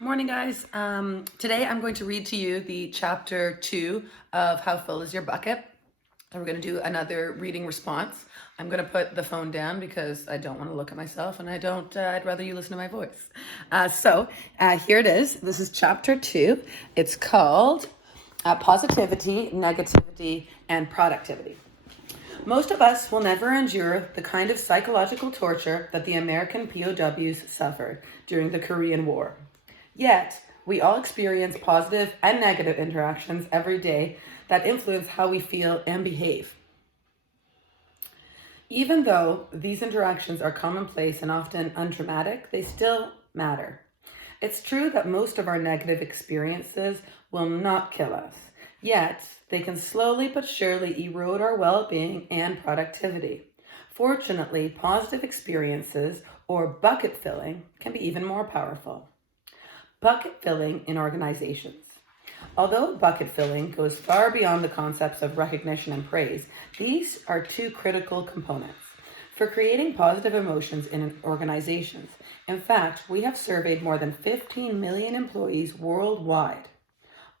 Morning, guys. Today I'm going to read to you the chapter 2 of How Full is Your Bucket? And we're going to do another reading response. I'm going to put the phone down because I don't want to look at myself and I'd rather you listen to my voice. Here it is. This is chapter 2. It's called Positivity, Negativity, and Productivity. Most of us will never endure the kind of psychological torture that the American POWs suffered during the Korean War. Yet, we all experience positive and negative interactions every day that influence how we feel and behave. Even though these interactions are commonplace and often undramatic, they still matter. It's true that most of our negative experiences will not kill us, yet they can slowly but surely erode our well-being and productivity. Fortunately, positive experiences, or bucket filling, can be even more powerful. Bucket filling in organizations. Although bucket filling goes far beyond the concepts of recognition and praise, these are two critical components for creating positive emotions in organizations. In fact, we have surveyed more than 15 million employees worldwide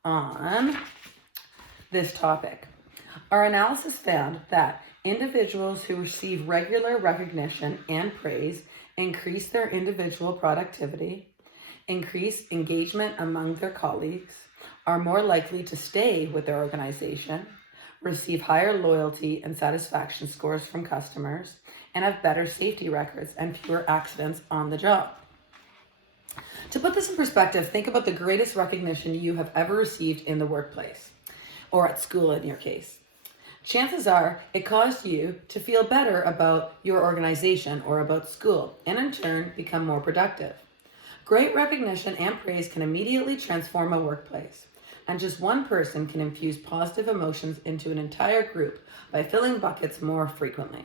on this topic. Our analysis found that individuals who receive regular recognition and praise increase their individual productivity, increase engagement among their colleagues, are more likely to stay with their organization, receive higher loyalty and satisfaction scores from customers, and have better safety records and fewer accidents on the job. To put this in perspective, think about the greatest recognition you have ever received in the workplace, or at school in your case. Chances are it caused you to feel better about your organization or about school, and in turn become more productive. Great recognition and praise can immediately transform a workplace, and just one person can infuse positive emotions into an entire group by filling buckets more frequently.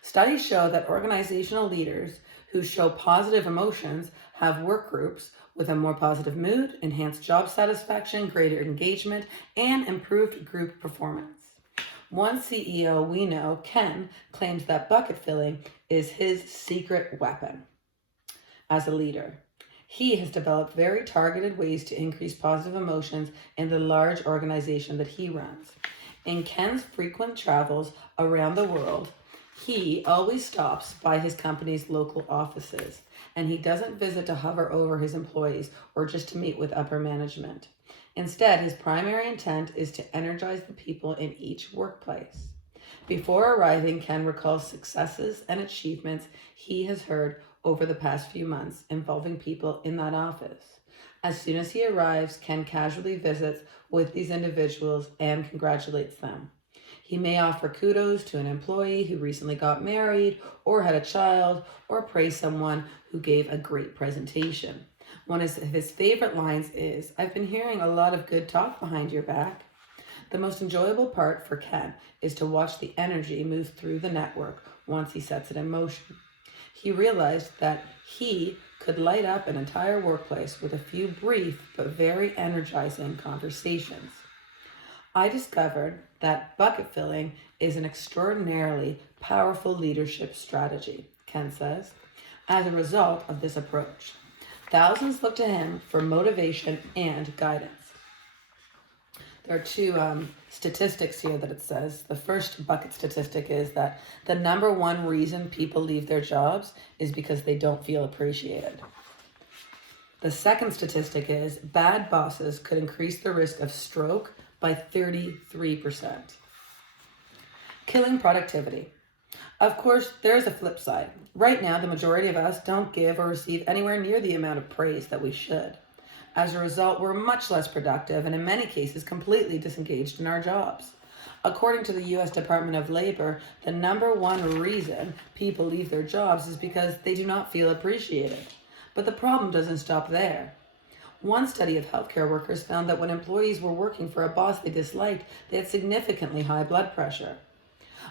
Studies show that organizational leaders who show positive emotions have work groups with a more positive mood, enhanced job satisfaction, greater engagement, and improved group performance. One CEO we know, Ken, claims that bucket filling is his secret weapon as a leader. He has developed very targeted ways to increase positive emotions in the large organization that he runs. In Ken's frequent travels around the world, he always stops by his company's local offices, and he doesn't visit to hover over his employees or just to meet with upper management. Instead, his primary intent is to energize the people in each workplace. Before arriving, Ken recalls successes and achievements he has heard over the past few months involving people in that office. As soon as he arrives, Ken casually visits with these individuals and congratulates them. He may offer kudos to an employee who recently got married or had a child, or praise someone who gave a great presentation. One of his favorite lines is, "I've been hearing a lot of good talk behind your back." The most enjoyable part for Ken is to watch the energy move through the network once he sets it in motion. He realized that he could light up an entire workplace with a few brief but very energizing conversations. I discovered that bucket filling is an extraordinarily powerful leadership strategy, Ken says, as a result of this approach. Thousands look to him for motivation and guidance. There are two statistics here that it says. The first bucket statistic is that the number one reason people leave their jobs is because they don't feel appreciated. The second statistic is bad bosses could increase the risk of stroke by 33%. Killing productivity. Of course, there's a flip side. Right now, the majority of us don't give or receive anywhere near the amount of praise that we should. As a result, we're much less productive and in many cases completely disengaged in our jobs. According to the U.S. Department of Labor, the number one reason people leave their jobs is because they do not feel appreciated. But the problem doesn't stop there. One study of healthcare workers found that when employees were working for a boss they disliked, they had significantly high blood pressure.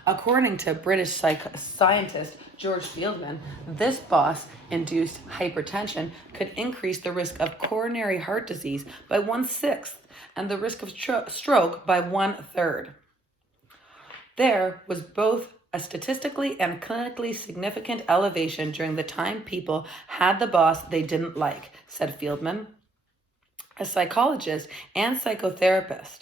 According to British scientist George Fieldman, this boss-induced hypertension could increase the risk of coronary heart disease by 1/6 and the risk of stroke by 1/3. There was both a statistically and clinically significant elevation during the time people had the boss they didn't like, said Fieldman, a psychologist and psychotherapist.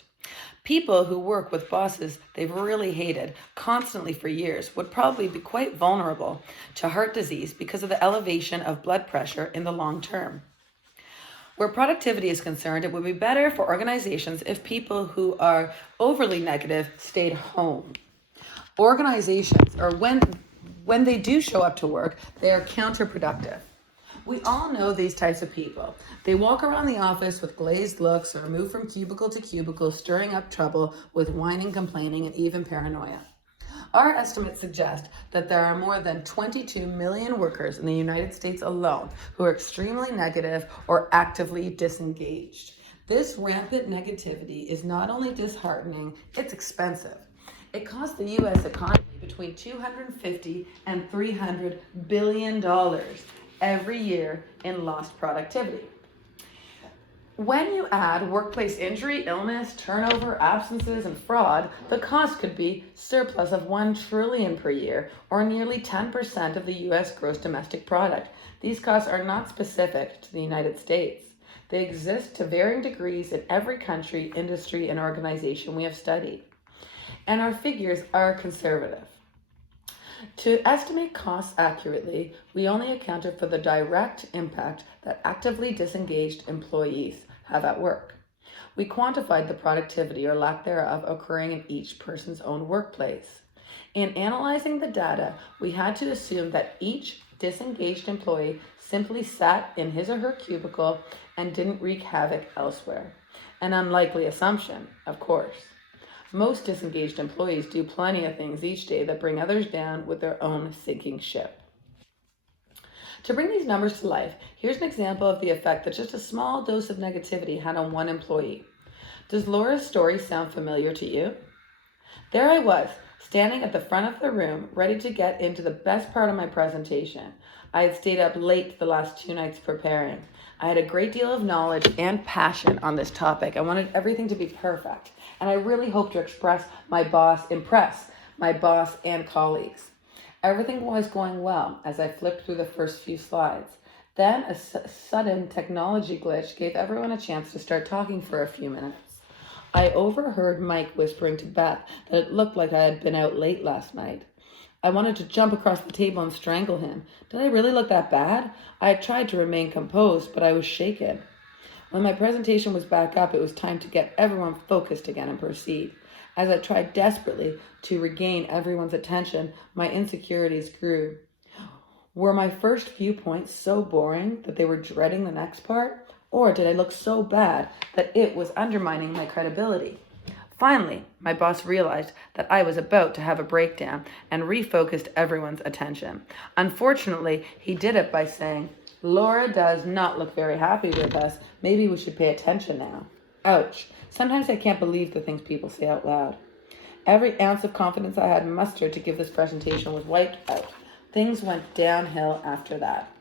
People who work with bosses they've really hated constantly for years would probably be quite vulnerable to heart disease because of the elevation of blood pressure in the long term. Where productivity is concerned, it would be better for organizations if people who are overly negative stayed home. Organizations, or when they do show up to work, they are counterproductive. We all know these types of people. They walk around the office with glazed looks or move from cubicle to cubicle, stirring up trouble with whining, complaining, and even paranoia. Our estimates suggest that there are more than 22 million workers in the United States alone who are extremely negative or actively disengaged. This rampant negativity is not only disheartening, it's expensive. It costs the U.S. economy between $250 and $300 billion every year in lost productivity. When you add workplace injury, illness, turnover, absences, and fraud, the cost could be surplus of $1 trillion per year, or nearly 10% of the U.S. gross domestic product. These costs are not specific to the United States. They exist to varying degrees in every country, industry, and organization we have studied. And our figures are conservative. To estimate costs accurately, we only accounted for the direct impact that actively disengaged employees have at work. We quantified the productivity or lack thereof occurring in each person's own workplace. In analyzing the data, we had to assume that each disengaged employee simply sat in his or her cubicle and didn't wreak havoc elsewhere. An unlikely assumption, of course. Most disengaged employees do plenty of things each day that bring others down with their own sinking ship. To bring these numbers to life, here's an example of the effect that just a small dose of negativity had on one employee. Does Laura's story sound familiar to you? There I was, standing at the front of the room, ready to get into the best part of my presentation. I had stayed up late the last 2 nights preparing. I had a great deal of knowledge and passion on this topic. I wanted everything to be perfect. And I really hoped to impress my boss and colleagues. Everything was going well as I flipped through the first few slides. Then a sudden technology glitch gave everyone a chance to start talking for a few minutes. I overheard Mike whispering to Beth that it looked like I had been out late last night. I wanted to jump across the table and strangle him. Did I really look that bad? I had tried to remain composed, but I was shaken. When my presentation was back up, it was time to get everyone focused again and proceed. As I tried desperately to regain everyone's attention, my insecurities grew. Were my first few points so boring that they were dreading the next part? Or did I look so bad that it was undermining my credibility? Finally, my boss realized that I was about to have a breakdown and refocused everyone's attention. Unfortunately, he did it by saying, "Laura does not look very happy with us. Maybe we should pay attention now." Ouch. Sometimes I can't believe the things people say out loud. Every ounce of confidence I had mustered to give this presentation was wiped out. Things went downhill after that.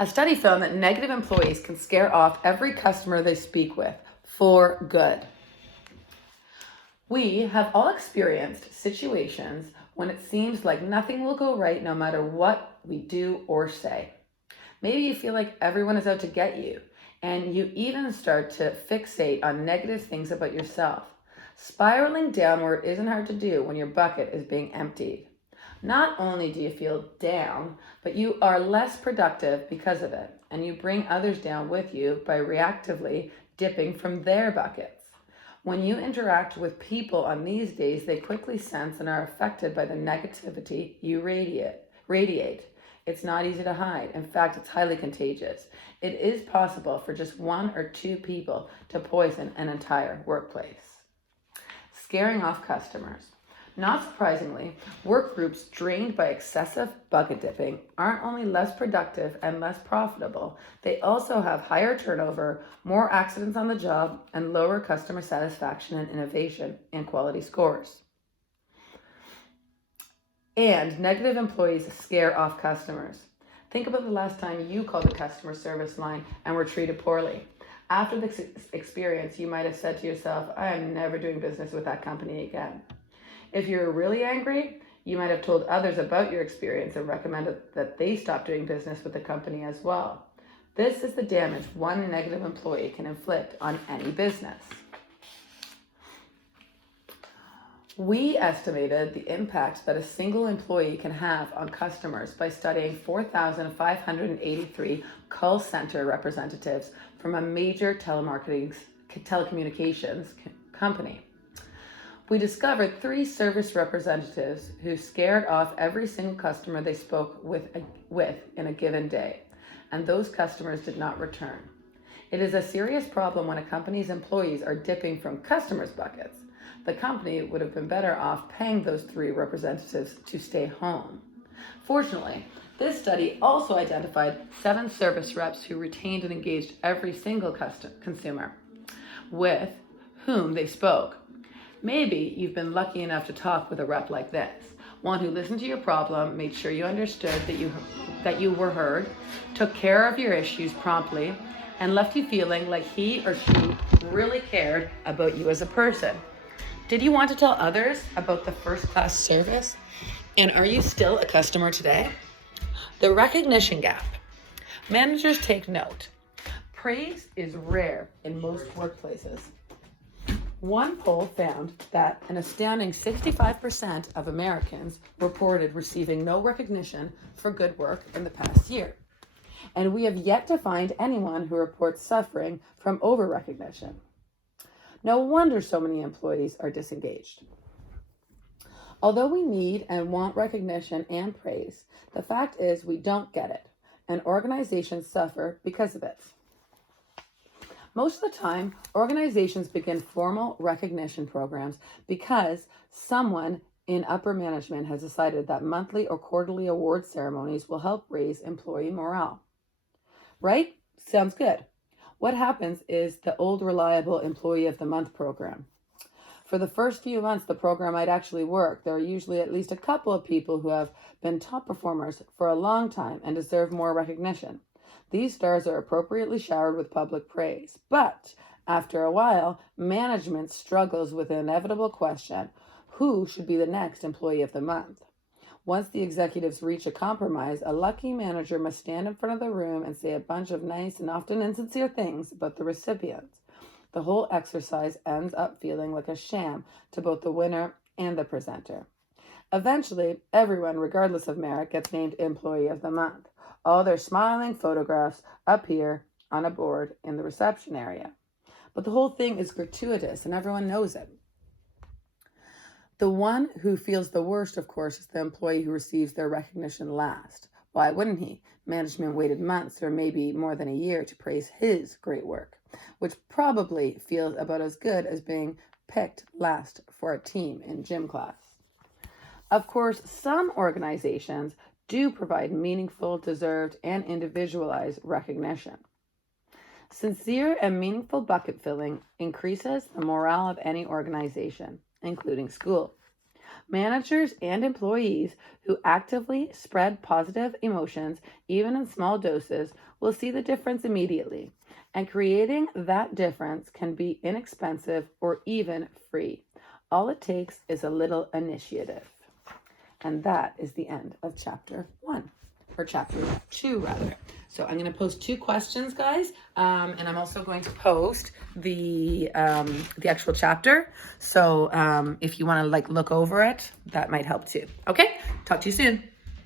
A study found that negative employees can scare off every customer they speak with for good. We have all experienced situations when it seems like nothing will go right no matter what we do or say. Maybe you feel like everyone is out to get you, and you even start to fixate on negative things about yourself. Spiraling downward isn't hard to do when your bucket is being emptied. Not only do you feel down, but you are less productive because of it, and you bring others down with you by reactively dipping from their buckets. When you interact with people on these days, they quickly sense and are affected by the negativity you radiate. It's not easy to hide. In fact, it's highly contagious. It is possible for just 1 or 2 people to poison an entire workplace. Scaring off customers. Not surprisingly, work groups drained by excessive bucket dipping aren't only less productive and less profitable, they also have higher turnover, more accidents on the job, and lower customer satisfaction and innovation and quality scores. And negative employees scare off customers. Think about the last time you called the customer service line and were treated poorly. After this experience, you might have said to yourself, "I am never doing business with that company again." If you're really angry, you might have told others about your experience and recommended that they stop doing business with the company as well. This is the damage one negative employee can inflict on any business. We estimated the impact that a single employee can have on customers by studying 4,583 call center representatives from a major telecommunications company. We discovered 3 service representatives who scared off every single customer they spoke with in a given day, and those customers did not return. It is a serious problem when a company's employees are dipping from customers' buckets. The company would have been better off paying those 3 representatives to stay home. Fortunately, this study also identified 7 service reps who retained and engaged every single consumer with whom they spoke. Maybe you've been lucky enough to talk with a rep like this, one who listened to your problem, made sure you understood that you were heard, took care of your issues promptly, and left you feeling like he or she really cared about you as a person. Did you want to tell others about the first-class service? And are you still a customer today? The recognition gap. Managers take note. Praise is rare in most workplaces. One poll found that an astounding 65% of Americans reported receiving no recognition for good work in the past year. And we have yet to find anyone who reports suffering from over-recognition. No wonder so many employees are disengaged. Although we need and want recognition and praise, the fact is we don't get it, and organizations suffer because of it. Most of the time, organizations begin formal recognition programs because someone in upper management has decided that monthly or quarterly award ceremonies will help raise employee morale. Right? Sounds good. What happens is the old reliable Employee of the Month program. For the first few months the program might actually work. There are usually at least a couple of people who have been top performers for a long time and deserve more recognition. These stars are appropriately showered with public praise. But after a while, management struggles with the inevitable question, who should be the next Employee of the Month? Once the executives reach a compromise, a lucky manager must stand in front of the room and say a bunch of nice and often insincere things about the recipients. The whole exercise ends up feeling like a sham to both the winner and the presenter. Eventually, everyone, regardless of merit, gets named Employee of the Month. All their smiling photographs appear on a board in the reception area. But the whole thing is gratuitous and everyone knows it. The one who feels the worst, of course, is the employee who receives their recognition last. Why wouldn't he? Management waited months or maybe more than a year to praise his great work, which probably feels about as good as being picked last for a team in gym class. Of course, some organizations do provide meaningful, deserved, and individualized recognition. Sincere and meaningful bucket filling increases the morale of any organization, including school. Managers and employees who actively spread positive emotions, even in small doses, will see the difference immediately. And creating that difference can be inexpensive or even free. All it takes is a little initiative. And that is the end of chapter 1, or chapter 2 rather. So I'm going to post 2 questions, guys, and I'm also going to post the actual chapter. So if you want to look over it, that might help too. Okay, talk to you soon.